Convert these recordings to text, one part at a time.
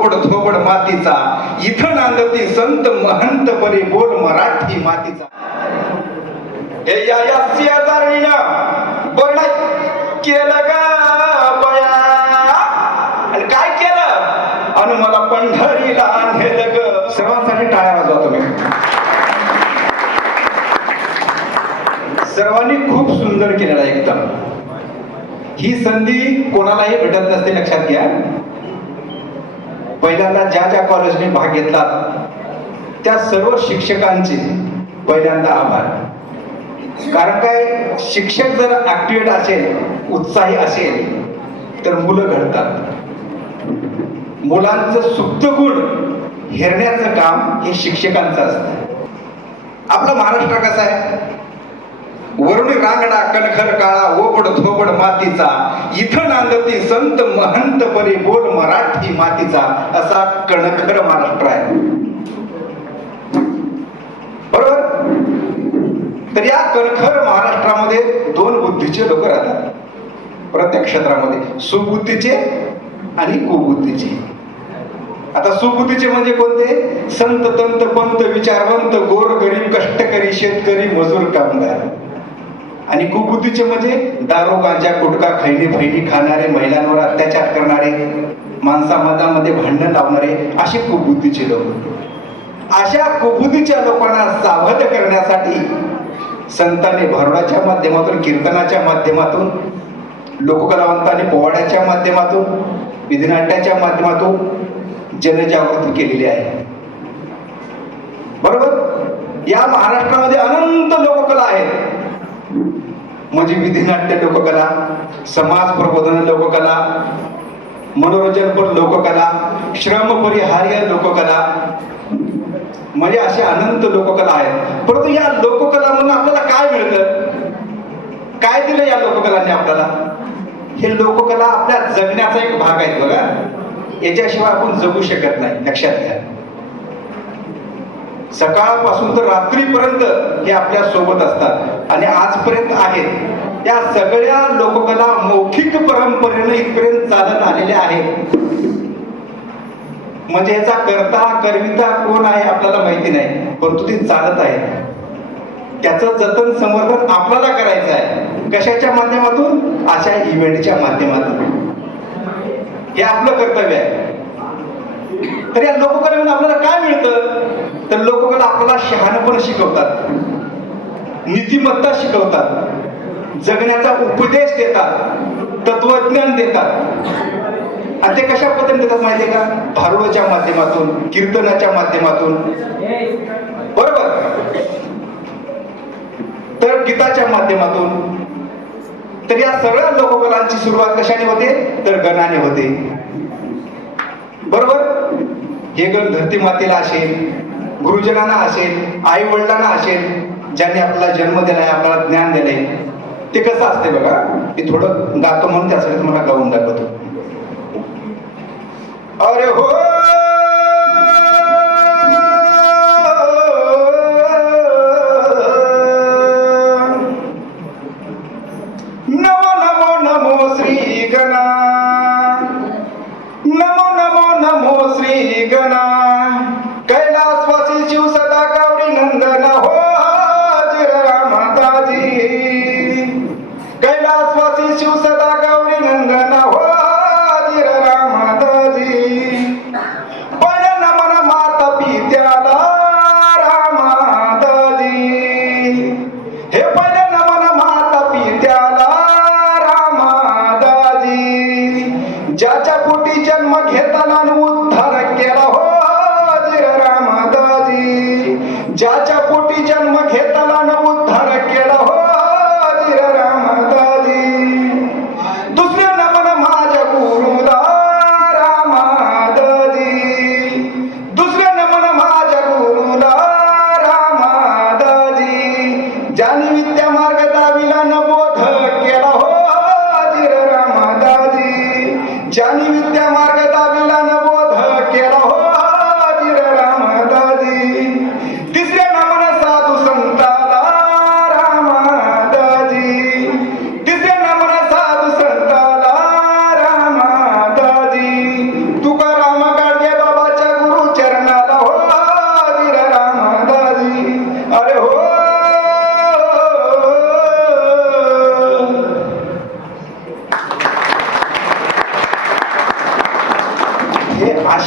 काळा ओबड धोबड मातीचा इथं नांदती संत महंत परी बोल मराठी मातीचा. हे या या शेजारीनं बरं केलं का बया. आणि काय केलं? आणि मला पंढरीला नेलं ग. सर्वांसाठी टाळ्या वाजवा तुम्ही. सर्वांनी खूप सुंदर केलेला एकदम. ही संधी कोणालाही भेटत नसते लक्षात घ्या. पहिल्यांदा ज्या ज्या कॉलेजने भाग घेतला त्या सर्व शिक्षकांचे पहिल्यांदा आभार. कारण काय शिक्षक जर ऍक्टिवेट असेल उत्साही असेल तर मुलं घडतात. मुलांचं सुप्त गुण हेरण्याचं काम हे शिक्षकांचं असतं. आपला महाराष्ट्र कसा आहे? वरुण रांगडा कणखर काळा ओबड धोबड मातीचा. इथं नांदती संत महंत परी बोल मराठी मातीचा. असा कणखर महाराष्ट्र आहे. बरोबर? तर या कणखर महाराष्ट्रामध्ये दोन बुद्धीचे लोक राहतात. प्रत्येक क्षेत्रामध्ये. सुबुद्धीचे आणि कुबुद्धीचे. आता सुबुद्धीचे म्हणजे कोणते? संत तंत पंत विचारवंत गोर गरीब कष्टकरी शेतकरी मजूर कामगार. आणि कुबुद्धीचे म्हणजे दारू गांजा गुटखा खैनी फैनी खाणारे महिलांवर अत्याचार करणारे माणसामधामध्ये भांडण लावणारे असे कुबुद्धीचे लोक. अशा कुबुद्धीच्या लोकांना सावध करण्यासाठी संतांनी भरडाच्या माध्यमातून कीर्तनाच्या माध्यमातून लोककलावंतांनी पोवाड्याच्या माध्यमातून विधिनाट्याच्या माध्यमातून जनजागृती केलेली आहे. बरोबर? या महाराष्ट्रामध्ये अनंत लोककला आहेत. म्हणजे विधिनाट्य लोककला समाज प्रबोधन लोककला मनोरंजनपर लोककला श्रम परिहार्य लोककला म्हणजे असे अनंत लोककला आहेत. परंतु या लोककला म्हणून आपल्याला काय मिळतं? काय दिलं या लोककलांनी आपल्याला? हे लोककला आपल्या जगण्याचा एक भाग आहे बघा. याच्याशिवाय आपण जगू शकत नाही. लक्षात घ्या. सकाळपासून तर रात्रीपर्यंत हे आपल्यासोबत असतात. आणि आजपर्यंत आहेत. त्या सगळ्या लोककला मौखिक परंपरेनं इथपर्यंत चालत आलेल्या आहेत. म्हणजे याचा करता करविता कोण आहे आपल्याला माहिती नाही परंतु ती चालत आहे त्याचं जतन संवर्धन आपल्याला करायचं आहे. कशाच्या माध्यमातून? अशा इव्हेंटच्या माध्यमातून. हे आपलं कर्तव्य आहे. तर या लोककलेमध्ये आपल्याला काय मिळतं? शहाणपण शिकवतात. नीतिमत्ता शिकवतात. जगण्याचा उपदेश देतात. तत्वज्ञान देतात. आणि ते कशा पद्धतीने देतात माहितीये का? भारुडाच्या माध्यमातून कीर्तनाच्या माध्यमातून. बरोबर? तर गीताच्या माध्यमातून. तर या सगळ्या लोककलांची सुरुवात कशाने होते? तर गणाने होते. बरोबर? हे गण धरती मातेला असेल. गुरुजनांना असेल आई वडिलांना असेल ज्यांनी आपल्याला जन्म दिलाय आपल्याला ज्ञान दिलंय ते कसं असते बघा? मी थोडं गातो म्हणून त्यासाठी तुम्हाला गाऊन दाखवतो. अरे हो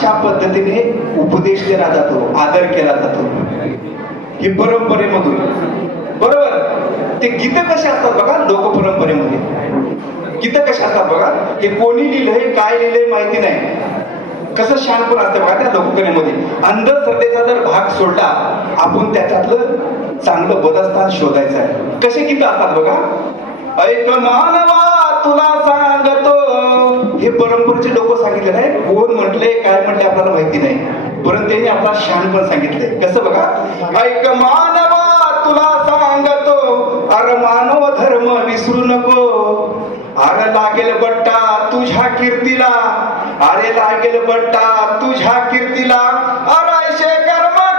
अशा पद्धतीने उपदेश केला जातो आदर केला जातो. ही परंपरेमधून. बरोबर? ते गीत कसे असतात बघा लोक परंपरेमध्ये. गीत कसे असतात बघा हे कोणी लिहिलंय काय लिहिलंय माहिती नाही. कसं शानपण असतं बघा त्या लोककलेमध्ये. अंधश्रद्धेचा जर भाग सोडला आपण त्याच्यातलं चांगलं बदस्थान शोधायचं आहे. कसे गीत असतात बघा? ऐक मानवा तुला सांगतो हे परमपूरचे लोक सांगितले नाही कोण म्हटले काय म्हटले आपल्याला माहिती नाही. परंतु त्यांनी आपला शान पण सांगितलंय. कसं बघा? ऐक मानवा तुला सांगतो अरे मानव धर्म विसरू नको. अरे लागेल बट्टा तुझ्या कीर्तीला. अरे लागेल बट्टा तुझ्या कीर्तीला. अरे ऐशे कर्म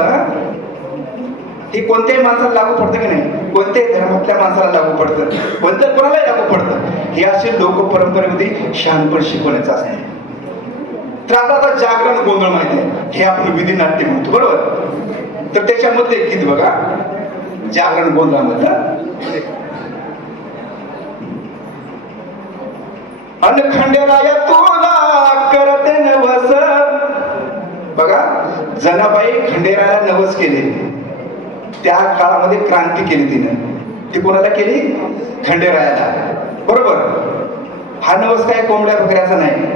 उपदेश हे कोणत्याही माणसाला लागू पडतं की नाही? कोणत्याही धर्मातल्या माणसाला लागू पडतं. कोणतं कोणालाही लागू पडतं. हे असे लोक परंपरेमध्ये शहाणपण शिकवण्याचं असते. तर आपला जागरण गोंधळ माहिती आहे. हे आपण विधी नाट्य म्हणतो बरोबर? तर त्याच्यामध्ये एक गीत बघा. जागरण गोंधळामधलं. अन खंडेराया तुला करते नवस बघा जनाबाई खंडेरायाला नवस केले. त्या काळामध्ये क्रांती केली तिनं. ती कोणाला केली? खंडेरायाला. बरोबर? हा नवस काय कोंबड्या बकऱ्याचा नाही.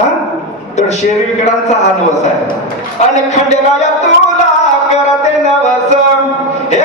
हा? तर शेरविकडांचा हा नवस आहे. आणि खंडेराया तुला करते नवस. हे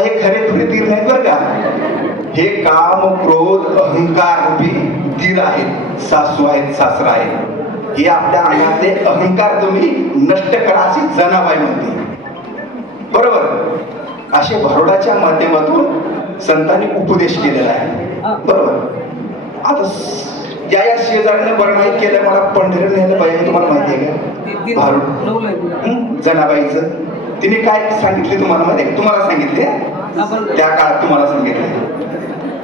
हे खरे खरे तीर नाहीत बरं का. हे काम क्रोध अहंकार रूपी तीर आहेत. सासू आहेत सासरा आहेत. हे आपल्या अंगातले अहंकार तुम्ही नष्ट करा अशी जनाबाई म्हणते. बरोबर? असे भरोडाच्या माध्यमातून संतांनी उपदेश केलेला आहे. बरोबर? आता या या शेजारीने वर्णन केलं मला पंढरी नेलं पाहिजे तुम्हाला माहिती आहे का? भारूड? जनाबाईचं. तिने काय सांगितले तुम्हाला माहिती तुम्हाला सांगितले? त्या काळात तुम्हाला सांगितले.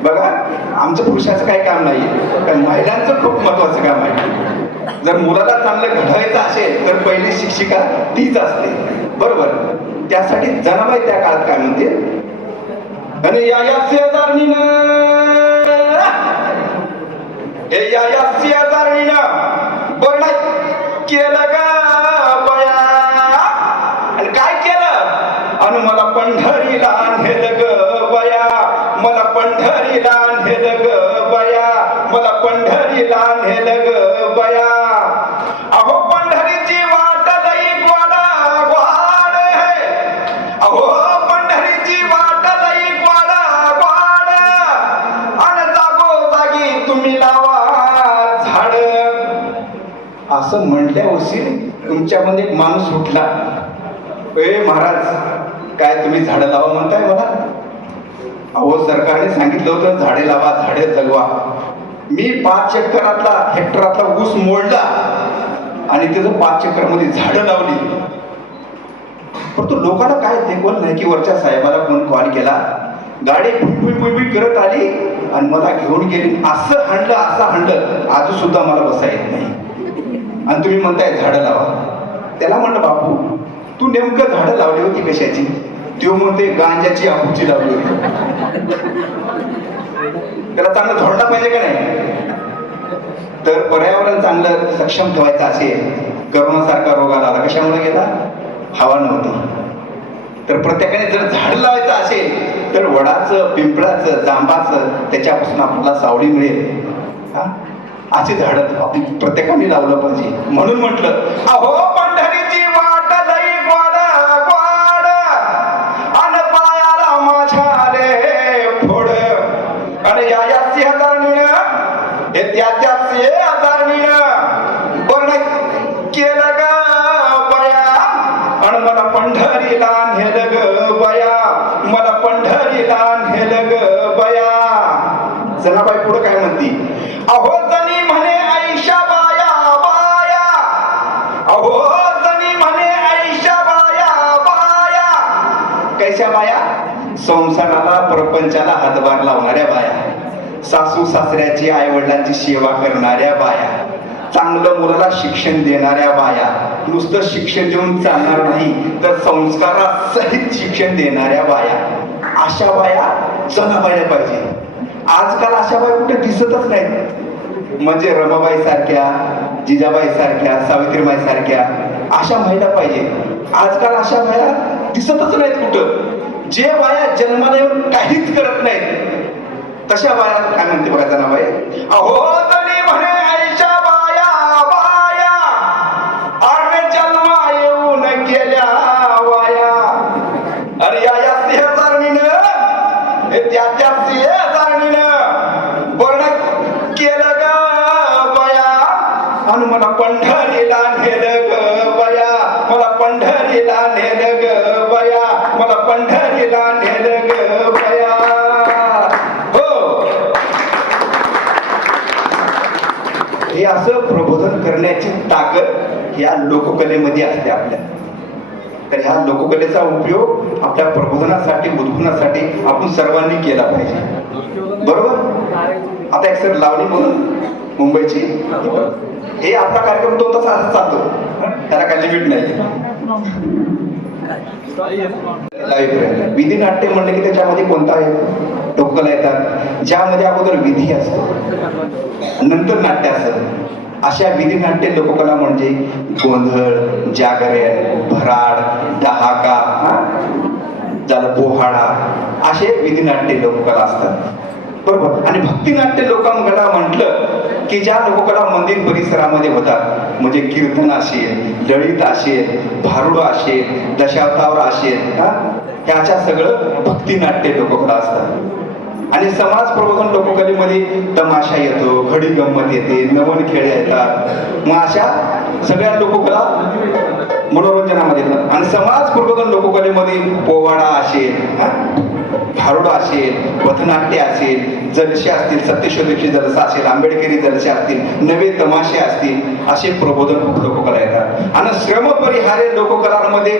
बघा आमचं पुरुषाचं काय काम नाही पण महिलांचं खूप महत्वाचं काम आहे. जर मुलाला चांगलं घडवायचं असेल तर पहिली शिक्षिका तीच असते. बरोबर? त्यासाठी जनाबाई त्या काळात काय म्हणते? आणि या या शेजारणीनं तुम्ही झाडं लावा म्हणताय मला. अहो सरकारने सांगितलं होतं झाडे लावा झाडे जगवा. मी पाच चक्करातला हेक्टरातला ऊस मोडला आणि त्याचं पाच चक्करमध्ये झाडं लावली. परंतु लोकांना काय ते कोण नाही की वरच्या साहेबाला कोण कॉल केला? गाडी भुई करत आली आणि मला घेऊन गेली. असं हाणलं असं हाणलं. आज सुद्धा मला बसा येत नाही. आणि तुम्ही म्हणताय झाडं लावा. त्याला म्हणलं बापू तू नेमकं झाडं लावली होती कशाची? त्यो म्हणते गांजाची आपुची लावली होती. त्याला चांगलं झोडला पाहिजे का नाही? तर पर्यावरण चांगलं सक्षम ठेवायचं असेल करोनासारखा रोग आला. कशामुळे गेला? हवा नव्हती. तर प्रत्येकाने जर झाड लावायचं असेल तर वडाचं पिंपळाचं जांबाचं त्याच्यापासून आपल्याला सावळी मिळेल. असे झाड आपण प्रत्येकाने लावलं पाहिजे. म्हणून म्हटलं अहो पण संसाराला प्रपंचाला हातभार लावणाऱ्या बाया. सासू सासऱ्याची आई वडिलांची सेवा करणाऱ्या बाया. चांगलं मुलाला शिक्षण देणाऱ्या बाया. नुसतं शिक्षण देऊन चालणार नाही तर संस्कारासहित शिक्षण देणाऱ्या बाया. अशा बाया जनाबाया पाहिजे. आजकाल अशा बाया कुठे दिसतच नाहीत. म्हणजे रमाबाई सारख्या जिजाबाई सारख्या सावित्रीबाई सारख्या अशा महिला पाहिजे. आजकाल अशा बाया दिसतच नाहीत कुठं. जे बाया जन्माला येऊन काहीच करत नाहीत तशा बाया काय म्हणते बघा जनाबाई? अहो तरी म्हणे आईच्या बाया बाया अरे जन्मा येऊन गेल्या वाया अरे या या सिंहचारणीनं हे त्या त्या सिंहचारणीनं बरं केलं ग बाया. आणि मला पंढरीला नेलं ग बाया. मला पंढरीला नेलं पंढरीला नेल हो. हे असं प्रबोधन करण्याची ताकद या लोककलेमध्ये असते आपल्या. तर ह्या लोककलेचा उपयोग आपल्या प्रबोधनासाठी उद्भवनासाठी आपण सर्वांनी केला पाहिजे. बरोबर? आता एक सर लावणी म्हणून मुंबईची. हे आपला कार्यक्रम दोन तास चालतो. त्याला काही लिमिट नाही लाईव्ह विधी नाट्य म्हणलं की त्याच्यामध्ये कोणता आहे? लोककला येतात. ज्यामध्ये अगोदर विधी असतो. नंतर नाट्य असतं. अशा विधी नाट्य लोककला म्हणजे गोंधळ जागरण भराड दहाका हा? झालं पोहाडा असे विधी नाट्य लोककला असतात. बरोबर? आणि भक्तिनाट्य लोककला म्हटलं की ज्या लोककला मंदिर परिसरामध्ये होतात म्हणजे कीर्तन असेल ललित असेल भारुड असेल दशावतावर असेल हा? ह्याच्या सगळं भक्तिनाट्य लोककला असतात. आणि समाज प्रबोधन लोककलेमध्ये तमाशा येतो घडी गंमत येते नवन खेळ येतात. मग अशा सगळ्या लोककला मनोरंजनामध्ये येतात. आणि समाज प्रबोधन लोककलेमध्ये पोवाडा असेल हा? भारुड असेल पथनाट्य असेल जलसे असतील सत्यशोधीची जलसा असेल आंबेडकरी जलसे असतील नवे तमाशे असतील असे प्रबोधन लोककला येतात. आणि श्रम परिहारे लोककलांमध्ये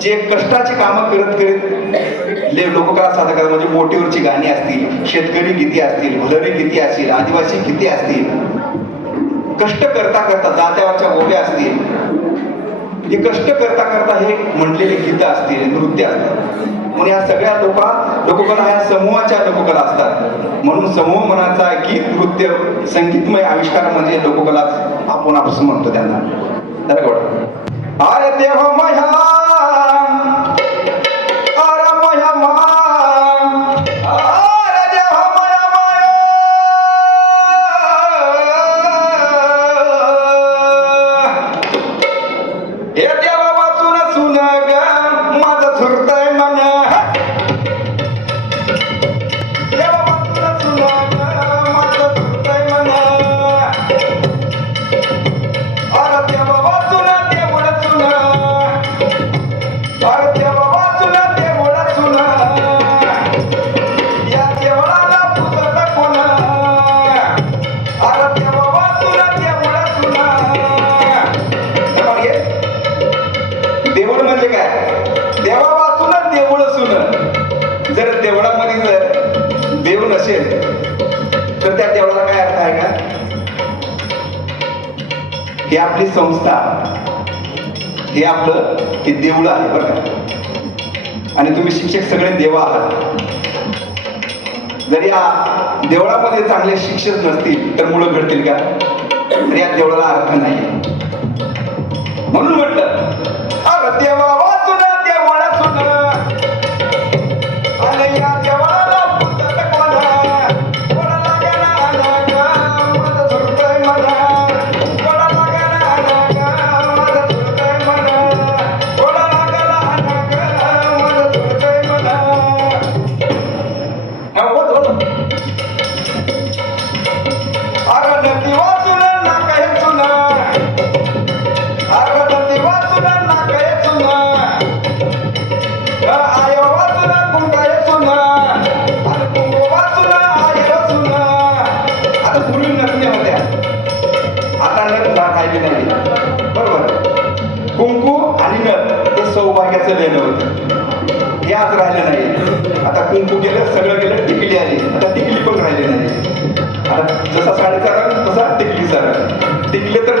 जे कष्टाची कामं करत करत ले लोककला सादर करतात म्हणजे मोठीवरची गाणी असतील शेतकरी गीती असतील भुलरी गीती असतील आदिवासी गीती असतील कष्ट करता करता जात्यावरच्या ओव्या असतील हे कष्ट करता करता हे म्हटलेले गीत असतील नृत्य असतात म्हणून या सगळ्या लोका लोककला ह्या समूहाच्या लोककला असतात. म्हणून समूह मनाचा गीत नृत्य संगीतमय आविष्कार म्हणजे लोककला आपण आपण म्हणतो त्यांना. त्याला गौड आय देव माझ्या ही आपली संस्था. हे आपलं हे देऊळ आहे बघा आणि तुम्ही शिक्षक सगळे देवा आहात. जर या देवळामध्ये चांगले शिक्षक नसतील तर मुलं घडतील का? तर या देवळाला अर्थ नाही म्हणून म्हटलं अरे देवा वाचून देवळा सुन आणि या लेणं होतं. हे आज राहिलं नाही. आता कुंकू गेलं सगळं गेलं टिकली आली. आता टिकली पण राहिली नाही. आता जसा साडीचा रंग तसा टिकलीचा रंग. टिकले तर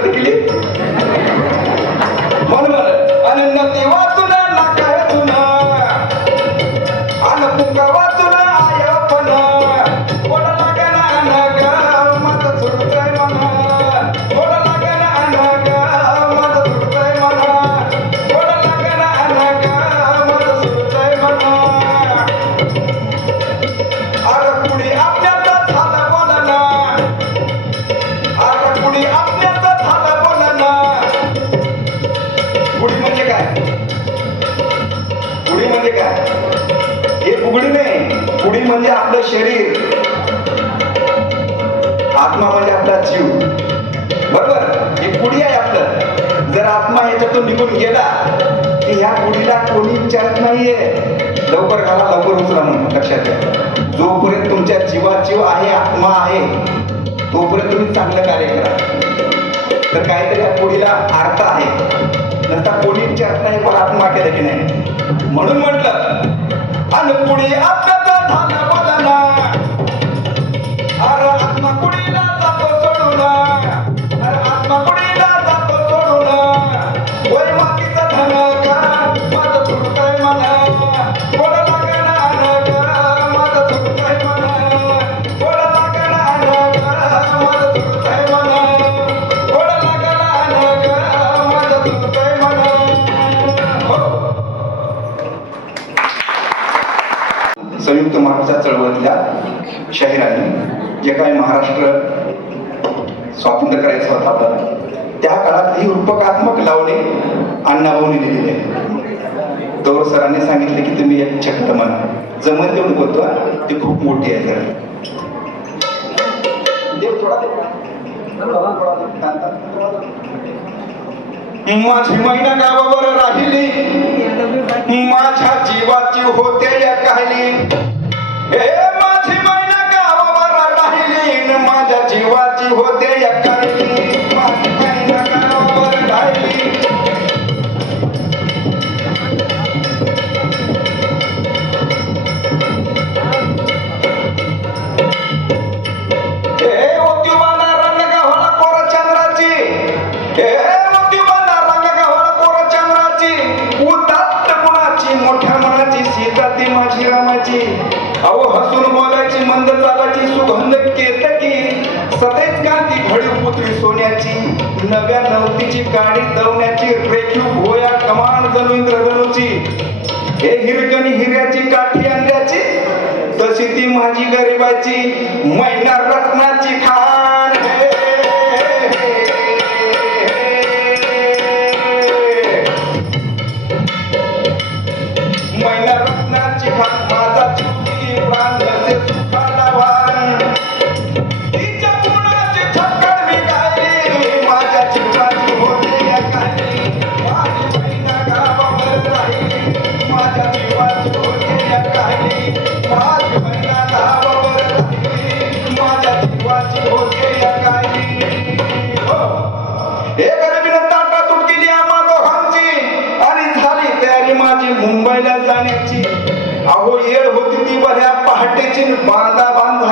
म्हणजे आपलं शरीर. आत्मा म्हणजे आपला जीव. बरोबर? हे कुडी आहे आपलं. जर आत्मा ह्याच्यातून निघून गेला की ह्या कुडीला कोणी विचारत नाहीये. लवकर घाला लवकर उचला म्हणून लक्षात घ्या. जोपर्यंत तुमच्या जीवात जीव आहे आत्मा आहे तोपर्यंत तुम्ही चांगलं कार्य करा. तर काहीतरी या कोडीला अर्थ आहे. नसता कोणी विचारत नाही पण आत्मा केलं की नाही. म्हणून म्हटलं आणि पुढे आपल्या सरांनी सांगितले की तुम्ही एक चक्र म्हणा जमन तेवढं बोलतो ते खूप मोठी आहे जरा. देव थोडा माझी महिना गावावर राहिली. माझ्या जीवाची होते या काही घडी सोन्याची नव्या नवतीची काडी दवण्याची रेखीव भोया कमान जणू इंद्रधनुची. हे हिरकणी हिऱ्याची काठी अंड्याची तशी ती माझी गरिबाची मैना रत्नाची खाण माझी मुंबईला जाण्याची अहो येळ होती ती बऱ्या पहाटेची न बांधा बांध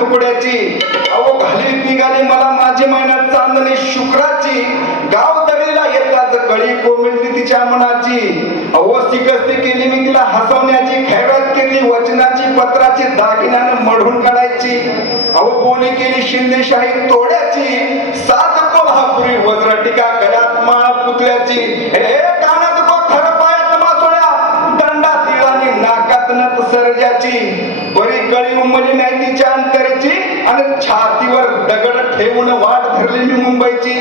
तुकड्याची. अहो घाली निघाली मला माझी मेहनत चांदणी शुक्राची. गाव दरीला येतात कळी कोमिळली तिच्या मनाची. अहो सिकस्ती केली मी तिला हसवण्याची खैरात केली वचनाची पत्राची दागिन्यानं मढून काढायची. अहो बोली केली शिंदेशाही तोड्याची. सात कोल्हापुरी वज्र टीका गळ्यात माळ पुतल्याची. हे काना सर्जाची बरी कळी उमली नाही तिच्या अंतरची आणि छातीवर दगड ठेवून वाट धरली मी मुंबईची.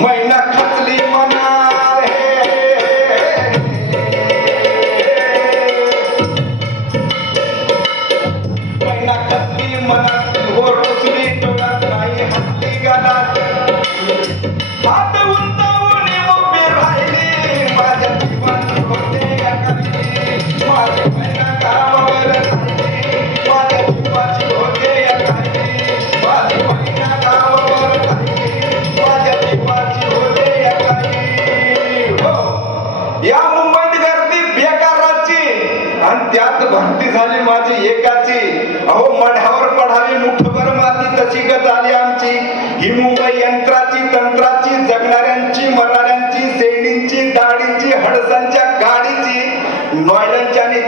महिना खचली मना.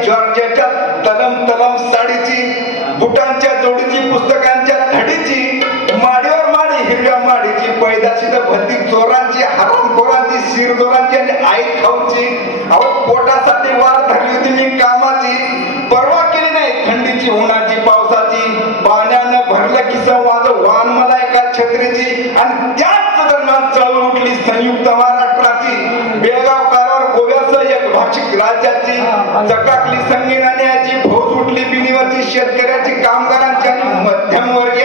नॉयलनच्या जॉर्जियाच्या तलम तलम साडीची बुटांच्या जोडीची पुस्तकांच्या थडीची माडीवर माडी हिरव्या माडीची पैदाशी तर भरती चोरांची हरामखोरांची शिरदोरांची आणि आई खाऊची. अहो पोटासाठी वार धरली होती मी कामाची. परवा केली नाही थंडीची उन्हाची पावसाची. पाण्यानं भरलं की संवाद वान मला एका छत्रीची. आणि त्याच दरम्यान चळवळ उठली संयुक्त महाराष्ट्राची. बेळगाव चकाकली संगीनाने अन्यायाची फौज उठली बिनीवरची शेतकऱ्याची कामगारांची आणि मध्यम वर्गीय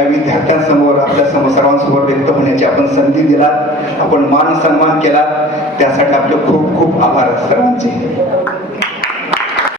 या विद्यार्थ्यांसमोर आपल्यासमोर सर्वांसमोर व्यक्त होण्याची आपण संधी दिलात आपण मान सन्मान केला त्यासाठी आपले खूप खूप आभार सर्वांचे.